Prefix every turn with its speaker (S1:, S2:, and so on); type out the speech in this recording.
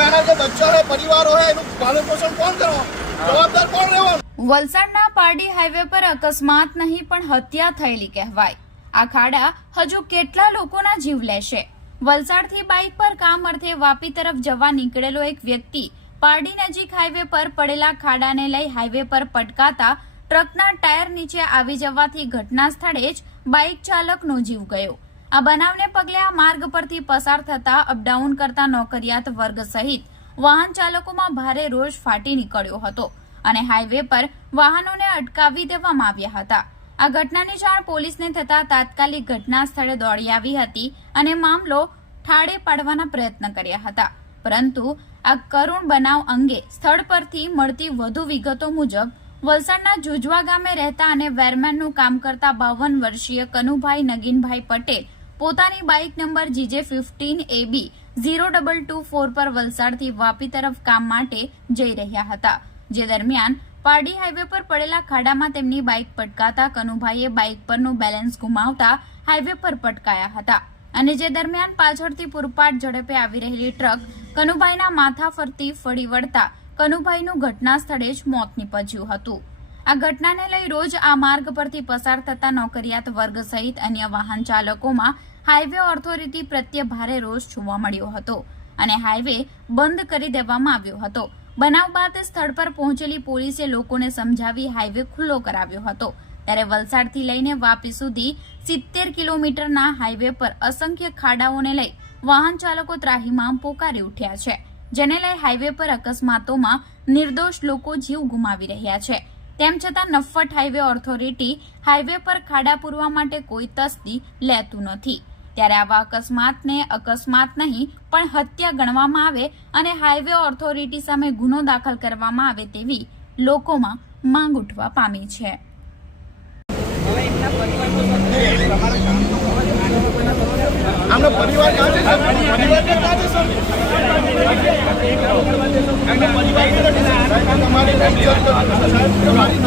S1: એના જે
S2: વલસાડના પારડી હાઈવે પર અકસ્માત નહીં, પણ હત્યા થયેલી કહેવાય. આ ખાડા હજુ કેટલા લોકોના જીવ લેશે? વલસાડથી બાઇક પર કામ અર્થે વાપી તરફ જવા નીકળેલો એક વ્યક્તિ પારડી નજીક હાઈવે પર પડેલા ખાડાને લઈ હાઈવે પર પટકાતા ટ્રકના ટાયર નીચે આવી જવાથી ઘટના સ્થળે જ બાઇક ચાલકનો જીવ ગયો. આ બનાવને પગલે આ માર્ગ પરથી પસાર થતા અપડાઉન કરતા નોકરિયાત વર્ગ સહિત વાહન ચાલકોમાં ભારે રોષ ફાટી નીકળ્યો હતો અને હાઈવે પર વાહનોને અટકાવી દેવામાં આવ્યા હતા. આ ઘટનાની જાણ પોલીસને થતા તાત્કાલિક ઘટના સ્થળે દોડી આવી હતી અને મામલો ઠાળે પાડવાના પ્રયત્ન કર્યા હતા. પરંતુ આ કરુણ બનાવ અંગે સ્થળ પરથી મળતી વધુ વિગતો મુજબ વલસાડના જુજવા ગામે રહેતા અને વેરમેનનું કામ કરતા બાવન વર્ષીય કનુભાઈ નગીનભાઈ પટેલ પોતાની bike number GJ fifteen AB zero double two four પર વલસાડથી વાપી તરફ કામ માટે જઈ રહ્યા હતા. જે દરમિયાન પારડી હાઈવે પર પડેલા ખાડામાં તેમની બાઇક પટકાતા કનુભાઈએ બાઇક પરનું બેલેન્સ ગુમાવતા હાઈવે પર પટકાયા હતા. અને જે દરમિયાન પાછળથી પૂરપાટ ઝડપે આવી રહેલી ટ્રક કનુભાઈના માથા ફરતી ફળી વળતા કનુભાઈનું ઘટના સ્થળે જ મોત નીપજ્યું હતું. આ ઘટનાને લઈ રોજ આ માર્ગ પરથી પસાર થતા નોકરિયાત વર્ગ સહિત અન્ય વાહન ચાલકોમાં હાઈવે ઓથોરિટી પ્રત્યે ભારે રોષ જોવા મળ્યો હતો અને હાઈવે બંધ કરી દેવામાં આવ્યો હતો. બનાવ બાદ સ્થળ પર પહોંચેલી પોલીસે લોકોને સમજાવી હાઈવે ખુલ્લો કરાવ્યો હતો. ત્યારે વલસાડથી લઈને વાપી સુધી સિત્તેર કિલોમીટરના હાઈવે પર અસંખ્ય ખાડાઓને લઈ વાહન ચાલકો ત્રાહીમામ પોકારી ઉઠ્યા છે, જેને લઈ હાઈવે પર અકસ્માતોમાં નિર્દોષ લોકો જીવ ગુમાવી રહ્યા છે. તેમ છતાં નફ્ફટ હાઈવે ઓથોરિટી હાઈવે પર ખાડા પૂરવા માટે કોઈ તસ્દી લેતું નથી. ત્યારે આવા અકસ્માતને અકસ્માત નહીં, પણ હત્યા ગણવામાં આવે અને હાઈવે ઓથોરિટી સામે ગુનો દાખલ કરવામાં આવે તેવી લોકોમાં માંગ ઉઠવા પામી છે.
S1: પરિવાર família.